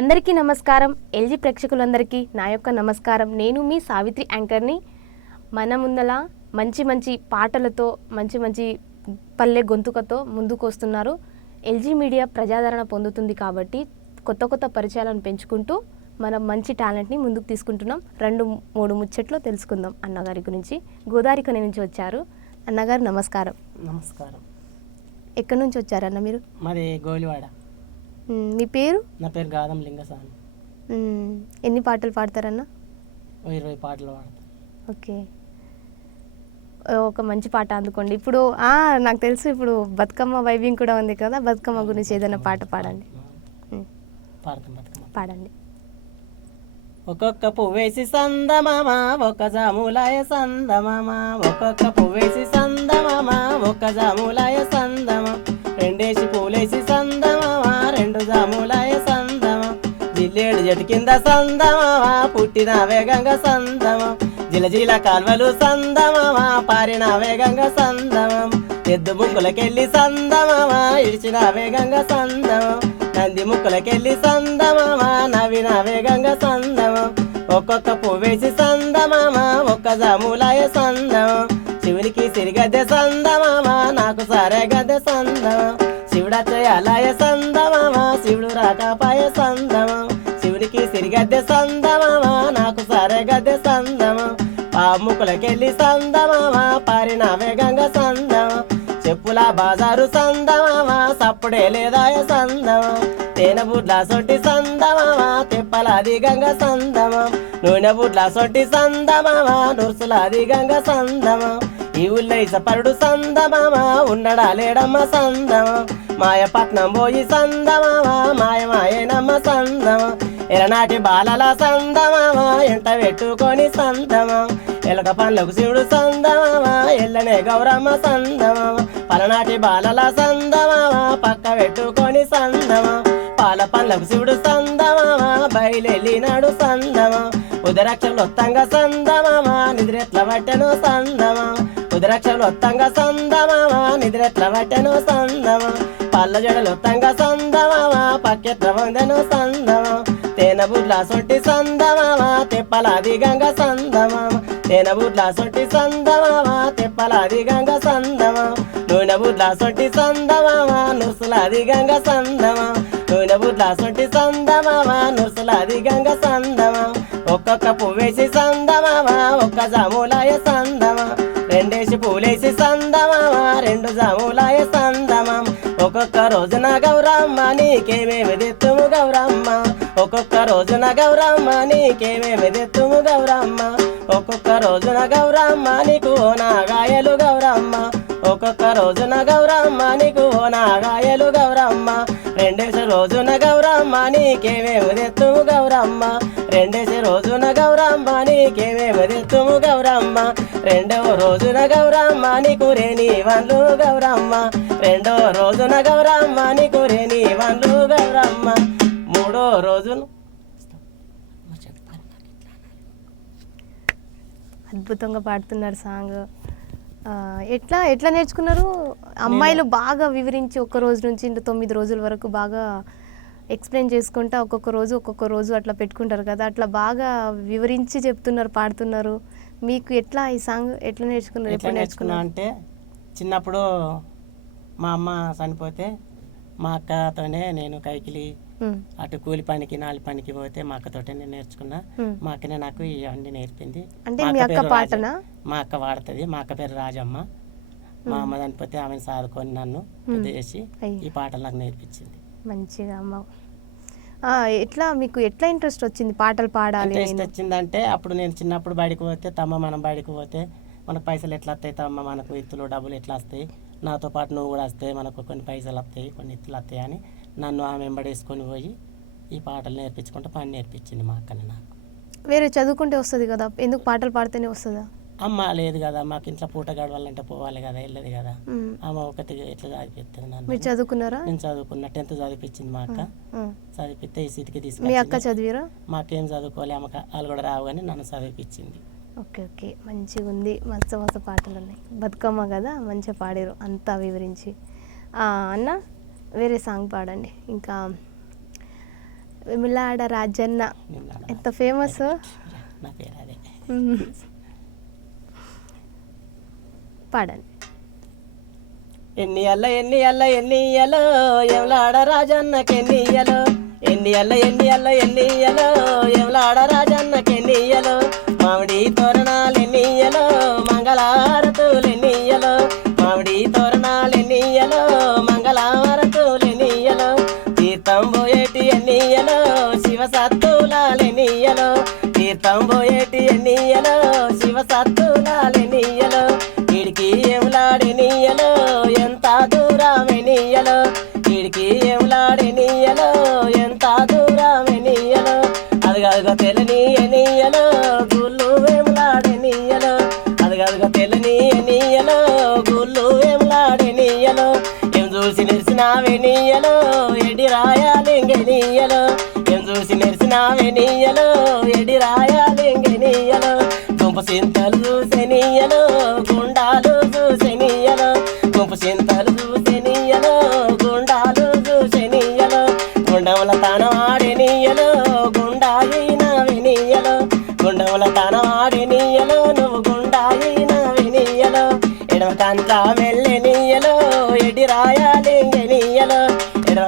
అందరికీ నమస్కారం. ఎల్జీ ప్రేక్షకులందరికీ నా యొక్క నమస్కారం. నేను మీ సావిత్రి యాంకర్ని. మన ముందల మంచి మంచి పాటలతో మంచి మంచి పల్లె గొంతుకతో ముందుకు వస్తున్నారు ఎల్జీ మీడియా ప్రజాదరణ పొందుతుంది కాబట్టి కొత్త కొత్త పరిచయాలను పెంచుకుంటూ మనం మంచి టాలెంట్ని ముందుకు తీసుకుంటున్నాం. రెండు మూడు ముచ్చట్లు తెలుసుకుందాం అన్నగారి గురించి. గోదావరికని నుంచి వచ్చారు. అన్నగారు నమస్కారం. నమస్కారం. ఎక్కడి నుంచి వచ్చారన్న మీరు? మాది గోలివాడ. మ్, పేరు? నా పేరు గాదం లింగస్వామి మ్, ఎన్ని పాటలు పాడతారన్న? ఇరవై పాటలు పాడతాను ఓకే. ఒక మంచి పాట అందుకోండి. ఇప్పుడు నాకు తెలుసు ఇప్పుడు బతుకమ్మ వైవింగ్ కూడా ఉంది కదా బతుకమ్మ గురించి ఏదైనా పాట పాడండి. పాడండి. ఒక్కొక్క పువ్వేసి సందమామ ఒక జాములాయ సందమామ ఒక్కొక్క పువ్వేసి సందమామ ఒక జాములాయ సందమ. చెట్టు కింద సందమామ? పుట్టిన వేగంగా సందమం. జిలజిల కాల్వలు సందమమా? పారిన వేగంగా సందమం. ఎద్దు ముక్కులకెళ్ళి సందమమా? ఇడిచిన వేగంగా సందమం. నంది ముక్కులకెళ్ళి సందమమా? నవ్విన వేగంగా సందమం. ఒక్కొక్క పువ్వేసి సందమమా? ఒక్క జాములాయ సంద వెళ్ళి సందమావా పారిన వేగంగా సందమం? చెప్పుల బాజారు సందమావా సప్పుడే లేదాయ సందమం? తేనె బుడ్ల సొట్టి సందమావా తెప్పల అధికంగా సందమం? నూనె బుడ్ల సొట్టి సందమావా నుర్సుల అధికంగా సందమం? ఈ ఊళ్ళో ఇసపరుడు సందమావా ఉండడా లేడమ్మ సందమం? మాయపట్నం పోయి సందమావా మాయ మాయనమ్మ సందమం? ఎరనాటి బాలల సందమావా ఎంట పెట్టుకొని సందమం? ఎలక పండ్లకు శివుడు సందమావా ఎల్లనే గౌరమ్మ సందమామ పలనాటి బాలల సందమామ పక్క పెట్టుకొని సందమా. పాల పండ్లకు శివుడు సందమామ బయలెళ్ళినాడు సందమా. ఉదరక్షలు ఒత్తంగా సందమామ నిద్రెట్ల పట్టెను సందమా. ఉదరక్షలు ఒత్తంగా సందమామ నిద్రెట్ల పట్టెను సందమా. పళ్ళ జడలు ఒత్తంగా సందమామ పక్కెట్ల వందెను సందమా. తేనె బుడ్ల సొట్టి సందమామ తెప్పలాది గంగ సందమామ నేను బుడ్ల సొట్టి సందమావా తెప్పలాది గంగ సందమా. నూనె బుడ్ల సొట్టి సందమావా నుర్సుల గంగ సందమా. నూనె బుడ్ల సొట్టి సందమావా నుర్సుల గంగ సందమా. ఒక్కొక్క పువ్వేసి సందమావా ఒక్క జాములాయ సందమా. రెండేసి పూలేసి సందమావా రెండు జాములాయ సందమామ ఒక్కొక్క రోజున గౌరమ్మ నీకేమేమి తెత్తుము గౌరమ్మ? ఒక్కొక్క రోజున గౌరమ్మ నీకేమేమి తెత్తుము గౌరమ్మ? ఒక్కొక్క రోజున గౌరమ్మ నీకు నాగాయలు గౌరమ్మ. ఒక్కొక్క రోజున గౌరమ్మ నీకు నాగాయలు గౌరమ్మ. రెండేసి రోజున గౌరమ్మ నీకేమేమి తెత్తుము గౌరమ్మ. రెండేసి రోజున గౌరమ్మ నీకేమేమి తెత్తుము గౌరమ్మ. రెండవ రోజున గౌరమ్మ నీకు రేణి వాళ్ళు గౌరమ్మ. రెండవ రోజున గౌరమ్మ నీకు రేణి వన్లు రోజున అద్భుతంగా పాడుతున్నారు సాంగ్. ఎట్లా ఎట్లా నేర్చుకున్నారు? అమ్మాయిలు బాగా వివరించి ఒక్క రోజు నుంచి ఇంత తొమ్మిది రోజుల వరకు బాగా ఎక్స్ప్లెయిన్ చేసుకుంటా ఒక్కొక్క రోజు ఒక్కొక్క రోజు అట్లా పెట్టుకుంటారు కదా. అట్లా బాగా వివరించి చెప్తున్నారు పాడుతున్నారు. మీకు ఎట్లా ఈ సాంగ్ ఎట్లా నేర్చుకున్నారు? ఎట్లా నేర్చుకున్నా అంటే చిన్నప్పుడు మా అమ్మ చనిపోతే మా అక్కతోనే నేను కైకిలి అటు కూలి పనికి నాలి పనికి పోతే మా అక్కతోటే నేను నేర్చుకున్నా. మా అక్కనే నాకు ఇవన్నీ నేర్పింది. అంటే మా అక్క వాడుతుంది మా అక్క పేరు రాజమ్మ. మా అమ్మ చనిపోతే ఆమెను సాదుకొని నన్ను పెద్ద చేసి. ఈ పాటలు నాకు నేర్పించింది. మంచిగా అమ్మ. ఆ, ఎట్లా మీకు ఎట్లా ఇంట్రెస్ట్ వచ్చింది పాటలు పాడాలి నేను? వచ్చిందంటే అప్పుడు నేను చిన్నప్పుడు బయటకు పోతే తమ్మ మనం బయటకు పోతే మనకు పైసలు ఎట్లా వస్తాయి తమ్మ? మనకు ఇత్తులు డబ్బులు ఎట్లా వస్తాయి? నాతో పాటు నువ్వు కూడా వస్తాయి మనకు కొన్ని పైసలు వస్తాయి కొన్ని ఇత్తులు వస్తాయి అని నన్ను ఆమె వెంబడేసుకొని పోయి ఈ పాటలు నేర్పించుకుంటే పని నేర్పించింది మా అక్కని నాకు. వేరే చదువుకుంటే వస్తుంది కదా? ఎందుకు పాటలు పాడితేనే వస్తుందా? అమ్మ లేదు కదా మాకు ఇంట్లో పూట గడవాలంటే పోవాలి కదా వెళ్ళదు కదా. అమ్మ ఒకటి ఎట్లా చదివిస్తుంది నన్ను? మీరు చదువుకున్నారా? నేను చదువుకున్న టెన్త్ చదివిపించింది మా అక్క. ఉమ్. చదివిపిస్తే ఈ సిటీకి మీ అక్క చదివిరా? మాకేం చదువుకోవాలి అమ్మక వాళ్ళు కూడా రావు కానీ నన్ను చదివిపించింది ఓకే ఓకే. మంచిగా ఉంది. మస్తు మస్తు పాటలు ఉన్నాయి. బతుకమ్మ కదా మంచిగా పాడారు. అంతా వివరించి. అన్న? వేరే సాంగ్ పాడండి. ఇంకా విమలాడ రాజన్న. ఎంత ఫేమస్ పాడండి ఎన్ని అల్ల ఎన్ని అల్ల ఎన్ని ఇయ్యలో ఎవలాడ రాజన్నకి ఎన్ని ఇయ్యలో ఎన్ని అల్ల ఎన్ని అల్ల ఎన్ని ఇయ్యలో ఎవలాడ రాజన్నకి ఎన్ని ఇయ్యలో మామిడి mas passar tudo.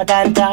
da da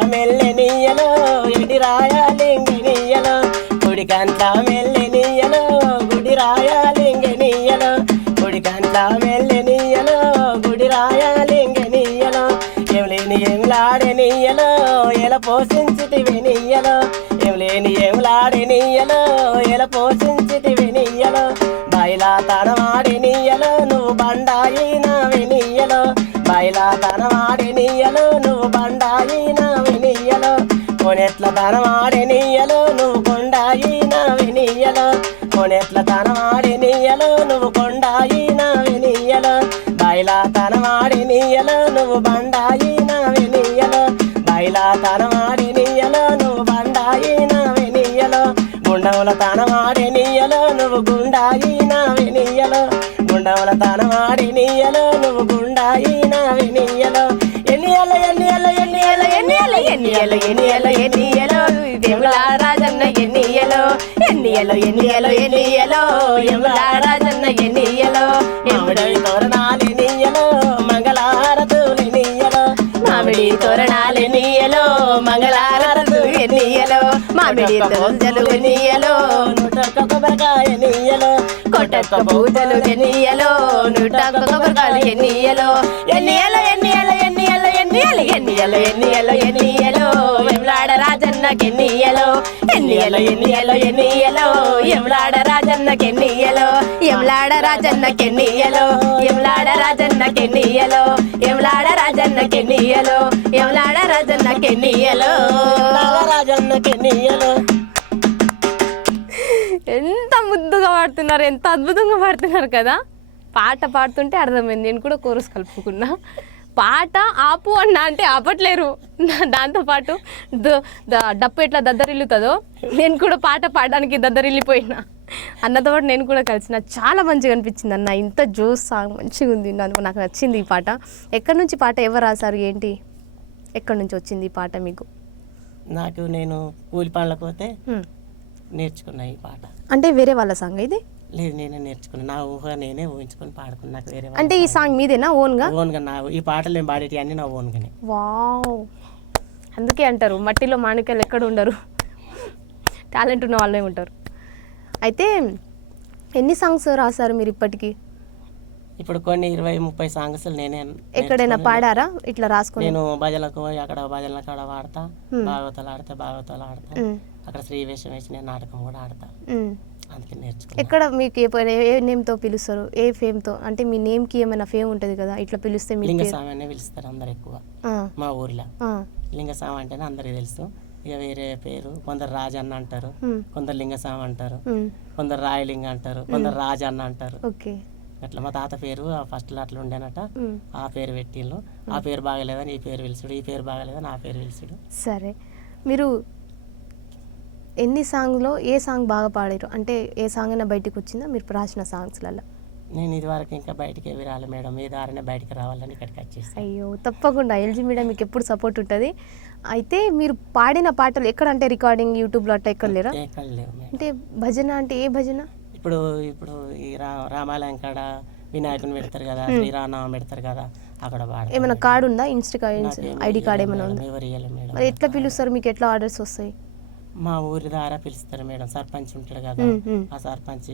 తనవాడినియలో నువ్వు గుండాయి నా వినియలో ఎన్నియల ఎన్నియల ఎన్నియల ఎన్నియల ఎన్నియల ఎన్నియల ఎన్నియలో. దేవుల రాజన్న ఎన్నియలో ఎన్నియలో ఎన్నియలో ఎన్నియలో. యముల రాజన్న ఎన్నియలో ఎవడై తోరణాలు ఎన్నియలో మంగళహారతులు ఎన్నియలో. మామిడి తోరణాలు ఎన్నియలో మంగళారతులు ఎన్నియలో. మామిడి తోజలు ఎన్నియలో ఎన్నియలో పూజలు ఎన్నియలో నూట కొబ్బరికాయలు ఎన్నియలో. ఎన్నియలో ఎన్నియలో ఎన్నియలో ఎన్నియలు ఎన్నియలో ఎన్నియలో ఎన్నియలో. ఎమ్లాడ రాజన్నకి ఎన్నియలో. ఎన్నియలో ఎన్నియలో ఎన్నియలో. ఎమ్లాడ రాజన్నకి ఎన్నియలో. ఎమ్లాడ రాజన్నకి ఎన్నియలో. ఎమ్లాడ రాజన్నకి ఎన్నియలో. ఎమ్లాడ రాజన్నకి ఎన్నియలో. ఎమ్లాడ రాజన్నకి ఎన్నియలో. రాజన్నకి ఎన్నియలో. ముద్దుగా పాడుతున్నారు ఎంత అద్భుతంగా పాడుతున్నారు కదా. పాట పాడుతుంటే అర్థమైంది. నేను కూడా కోరస్ కలుపుకున్నా. పాట ఆపు అన్నా అంటే ఆపట్లేరు. దాంతోపాటు డప్పు ఎట్లా దద్దరిల్లుతుందో నేను కూడా పాట పాడడానికి దద్దరిల్లిపోయినా. అన్నతో పాటు నేను కూడా కలిసిన చాలా మంచిగా అనిపించింది అన్న. ఇంత జోస్ సాంగ్ మంచిగా ఉంది. నాకు నాకు నచ్చింది ఈ పాట. ఎక్కడి నుంచి పాట ఎవరు రాశారు ఏంటి? ఎక్కడి నుంచి వచ్చింది ఈ పాట మీకు? నాకు నేను కూలి పనులకు పోతే. నేర్చుకున్నా ఈ పాట. అంటే వేరే వాళ్ళ సాంగ్ ఇది? లేదు నేనే నేర్చుకున్నా. నా ఊహ నేనే ఊహించుకొని పాడుకున్నా నాకు వేరే అంటే ఈ సాంగ్ మీదేనా ఓన్గా? ఓన్గా నా ఈ పాటలు నేను పాడేటి అన్ని నా ఓన్గానే. వావ్. అందుకే అంటారు మట్టిలో మాణిక్యాలు ఎక్కడ ఉండరు. టాలెంట్ ఉన్న వాళ్ళే ఉంటారు. అయితే ఎన్ని సాంగ్స్ రాశారు మీరు ఇప్పటికీ? ఇప్పుడు కొన్ని ఇరవై ముప్పై సాంగ్స్ నేనే ఎక్కడైనా పాడారా? ఇట్లా రాసుకొని? నేను భజనలకు అక్కడ భజనల కాడ పాడతా. Hmm. భాగవతాలు ఆడతా భాగవతాలు ఆడతా. అక్కడ శ్రీ వేషం వేసి నేను నాటకం కూడా ఆడతా. అందుకే నేర్చుకున్నా. ఎక్కడ మీకు ఏ నేమ్తో పిలుస్తారు? ఏ ఫేమ్తో? అంటే మీ నేమ్కి ఏమైనా ఫేమ్ ఉంటుంది కదా ఇట్లా పిలిస్తే మీ లింగస్వామి అనే పిలుస్తారు అందరు ఎక్కువ. మా ఊర్లో. లింగస్వామి అంటేనే అందరికీ తెలుసు. ఇక వేరే పేరు కొందరు రాజన్న అంటారు. కొందరు లింగస్వామి అంటారు. కొందరు రాయలింగ అంటారు. కొందరు రాజన్న అంటారు. ఓకే. అట్లా మా తాత పేరు ఫస్ట్ అట్లా ఉండేనట. ఆ పేరు పెట్టిళ్ళు ఆ పేరు బాగలేదని ఈ పేరు పిలుచుడు ఈ పేరు బాగలేదని ఆ పేరు పిలుచుడు సరే. మీరు ఎన్ని సాంగ్లో ఏ సాంగ్ బాగా పాడారు? అంటే ఏ సాంగ్ అయినా బయటకు వచ్చిందా? మీరు రాసిన సాంగ్స్లలో? నేను ఇది వరకు ఇంకా బయటికి రాలే మేడం. మీ ద్వారానే బయటికి రావాలని ఇక్కడికి వచ్చేసి. అయ్యో తప్పకుండా. ఎల్జీ మీడియా మీకు ఎప్పుడు సపోర్ట్ ఉంటుంది. అయితే మీరు పాడిన పాటలు ఎక్కడ? అంటే రికార్డింగ్ యూట్యూబ్లో అట్ట ఎక్కడ లేరా? అంటే భజన అంటే ఏ భజన? ఇప్పుడు ఇప్పుడు ఈ రా రామాలయం కాడ వినాయకుని పెడతారు కదా శ్రీరామనామం పెడతారు కదా అక్కడ వాడతారు ఏమైనా కార్డు ఉందా? ఇన్స్టా ఐడి కార్డ్ ఏమైనా ఉందా? ఎవరు మేడం. మరి ఎట్లా పిలుస్తారు? మీకు ఎట్లా ఆర్డర్స్ వస్తాయి? మా ఊరి ద్వారా పిలుస్తారు మేడం. సర్పంచ్ ఉంటాడు కదా. ఆ సర్పంచ్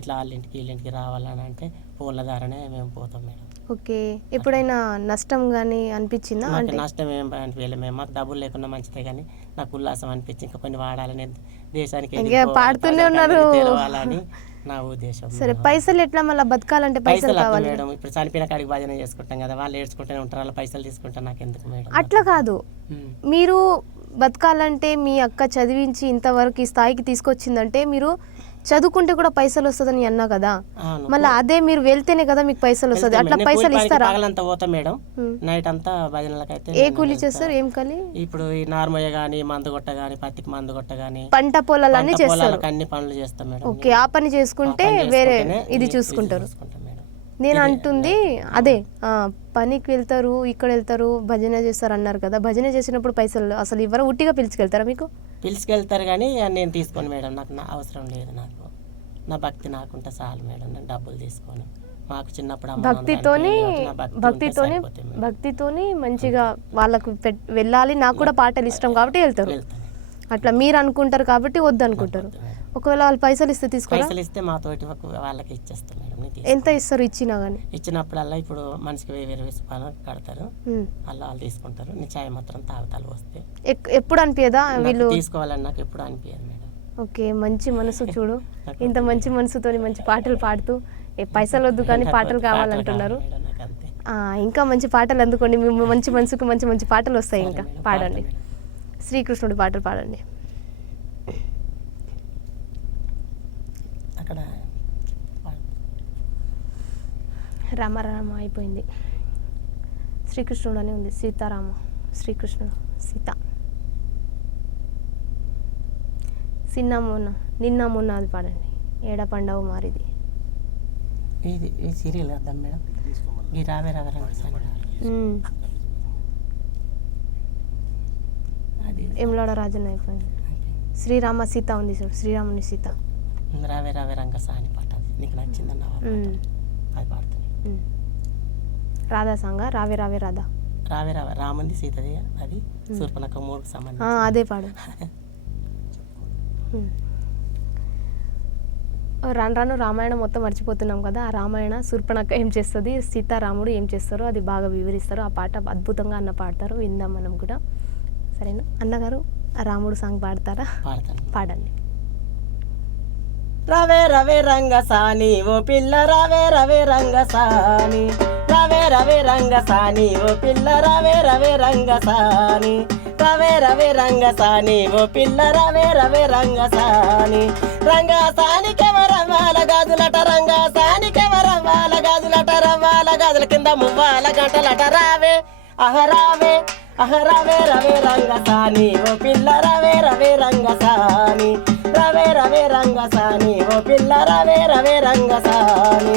ఇట్లా వాళ్ళ ఇంటికి వీళ్ళ ఇంటికి రావాలని అంటే ఫోన్ల ద్వారానే మేము పోతాం మేడం. ఓకే. ఎప్పుడైనా నష్టం కానీ అనిపించిందా? అంటే నష్టం ఏం అనిపించలే మేము మాకు డబ్బులు లేకుండా మంచిదే కానీ నాకు ఉల్లాసం అనిపించి ఇంకా కొన్ని వాడాలని దేశానికి పాడుతూనే ఉన్నారు. తెలవాలని నా ఉద్దేశం సరే. పైసలు ఎట్లా మళ్ళీ బతకాలంటే పైసలు కావాలి మేడం ఇప్పుడు చనిపోయిన కాడికి భజన చేసుకుంటాం కదా వాళ్ళు ఏడ్చుకుంటూనే ఉంటారు వాళ్ళ పైసలు తీసుకుంటా నాకు ఎందుకు మేడం అట్లా కాదు. మీరు బతకాలంటే మీ అక్క చదివించి ఇంతవరకు ఈ స్థాయికి తీసుకొచ్చిందంటే మీరు చదువుకుంటే కూడా పైసలు వస్తుందని అన్నా కదా. మళ్ళీ అదే మీరు వెళ్తేనే కదా మీకు పైసలు వస్తుంది. అట్లా పైసలు ఇస్తారా? పగలంతా పోతా మేడం. నైట్ అంతా భజనలకైతే ఏ కూలి. చేస్తారు? ఏం కలి? ఇప్పుడు ఈ నార్మయ్య గాని మందు కొట్ట గాని పత్తికి మందు కొట్ట గాని పంట పొలాలు అన్ని పంట చేస్తారు. అన్ని పనులు చేస్తాం మేడం. ఓకే ఆ పని చేసుకుంటే వేరే ఇది చూసుకుంటారు. నేను అంటుంది అదే పనికి వెళ్తారు ఇక్కడ వెళ్తారు భజన చేస్తారు అన్నారు కదా భజన చేసినప్పుడు పైసలు అసలు ఇవ్వరు? ఉట్టిగా పిలుచుకెళ్తారా మీకు? పిలుచుకెళ్తారు కానీ నేను తీసుకోను మేడం నాకు నా అవసరం లేదు నాకు. నా భక్తి నాకుంటే చాలు మేడం నేను డబ్బులు తీసుకోను. మాకు చిన్నప్పుడు భక్తితోని భక్తితోని. భక్తితోని మంచిగా వాళ్ళకు వెళ్ళాలి నాకు కూడా పాటలు ఇష్టం కాబట్టి వెళ్తారు. అట్లా మీరు అనుకుంటారు కాబట్టి వద్దు అనుకుంటారు. ఒకవేళ వాళ్ళు పైసలు ఇస్తే తీసుకోరా? పైసలు ఇస్తే మా తోటి వాళ్ళకి ఇచ్చేస్తాం మేడం. ఎంత ఇస్తారు ఇచ్చినా కానీ ఇచ్చినప్పుడల్లా ఇప్పుడు మనిషికి వెయ్యి వేరు వేసి రూపాయలు కడతారు. అలా వాళ్ళు తీసుకుంటారు. నీ చాయ్ మాత్రం తాగుతాలు వస్తే ఎప్పుడు అనిపించదా వీళ్ళు? తీసుకోవాలని నాకు ఎప్పుడు అనిపించదు మేడం. ఓకే మంచి మనసు చూడు. ఇంత మంచి మనసుతోని మంచి పాటలు పాడుతూ ఏ పైసలు వద్దు కానీ పాటలు కావాలంటున్నారు. ఇంకా మంచి పాటలు అందుకోండి. మీ మంచి మనసుకు మంచి మంచి పాటలు వస్తాయి ఇంకా. పాడండి. శ్రీకృష్ణుడి పాటలు పాడండి. అక్కడ రామ రామ అయిపోయింది. శ్రీకృష్ణుడు అని ఉంది. సీతారామ శ్రీకృష్ణుడు సీత. చిన్న మొన్న నిన్న మొన్న అది పాడండి. ఏడ పండవ మారిది. ఇది ఈ సీరియల్ వద్దాం మేడం. ఈ రావే రావే అది. ఎమ్లాడ రాజన్ అయిపోయింది. శ్రీరామ సీత ఉంది చూడు. శ్రీరాముని సీత. రావే రావే రంగ సాని పాట. నీకు నచ్చిందన్న అది పాడుతుంది. రాధా సాంగా? రావే రావే రాధా. రావే రావే రాముంది సీతది అది. శూర్పణఖ మూడుకు ఆ, సంబంధించి అదే పాడు. రాను రాను రామాయణం మొత్తం మర్చిపోతున్నాం కదా. ఆ రామాయణ శూర్పణఖ ఏం చేస్తుంది? సీతారాముడు ఏం చేస్తారో అది బాగా వివరిస్తారు. ఆ పాట అద్భుతంగా అన్న పాడతారు. విందాం మనం కూడా. సరేనా? అన్నగారు రాముడు సాంగ్ పాడతారా? పాడండి. రవే రవే రంగ సాని ఓ పిల్ల రవే రవే రంగ సాని రవే రవే రంగ సాని ఓ పిల్ల రవే రవే రంగ సాని రవే రవే రంగ సాని ఓ పిల్ల రవే రవే రంగ సాని రంగ సానికి రవ్వాల గాజులట రంగ గాజులట రవ్వాల గాజుల కింద మువ్వాల గంటలట రావే. అహరావే అహరవే రవే రంగ సాని ఓ పిల్ల రవే రవే రంగ సాని రవే రవే రంగసాని ఓ పిల్ల రవే రవే రంగసాని.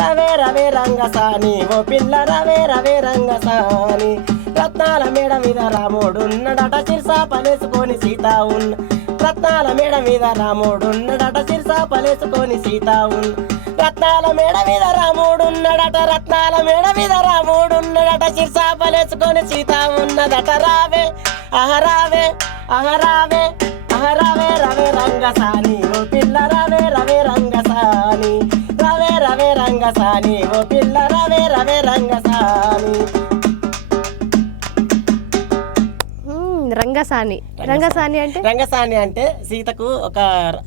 రవే రవే రంగసాని ఓ పిల్ల రవే రవే రంగసాని. రత్నాల మేడ మీద రాముడున్నడట చిరుసా పలేసుకొని సీత ఉన్న రత్నాల మేడ మీద రాముడున్నడట చిరుసా పలేసుకొని సీత ఉన్న రత్నాల మేడ మీద రాముడున్నడట రత్నాల మేడ మీద రాముడున్నడట చిరుసా పలేసుకొని సీత ఉన్నదట రావే అహరావే అహరావే అహరావే రంగసాని ఓ పిల్ల రవే రవే రంగసాని. రవే రవే రంగసాని ఓ పిల్ల రంగసాని. రంగసాని. అంటే? రంగసాని అంటే సీతకు ఒక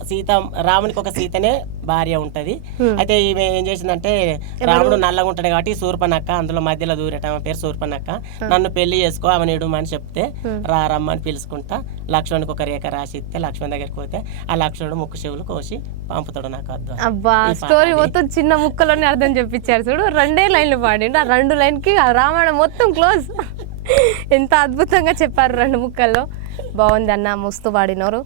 సీత రామునికి ఒక సీతనే భార్య ఉంటది. అయితే ఈమె ఏం చేసిందంటే రాముడు నల్లగా ఉంటాడు కాబట్టి శూర్పనక్క అందులో మధ్యలో దూరటం పేరు శూర్పనక్క నన్ను పెళ్ళి చేసుకో ఆమె అని చెప్తే రా రమ్మని పిలుచుకుంటా లక్ష్మణునికి ఒక రేఖ రాసి ఇస్తే లక్ష్మణ్ దగ్గరికి పోతే ఆ లక్ష్మణుడు ముక్కు చెవులు కోసి పంపుతాడు నాకు అద్దు అబ్బా స్టోరీ. మొత్తం చిన్న ముక్కలోనే అర్థం చెప్పించారు. చూడు రెండే లైన్లు పాడిండు. ఆ రెండు లైన్కి ఆ రామాయణం మొత్తం క్లోజ్ ఎంత అద్భుతంగా చెప్పారు రెండు ముక్కల్లో. బాగుంది అన్న మస్తు పాడినారు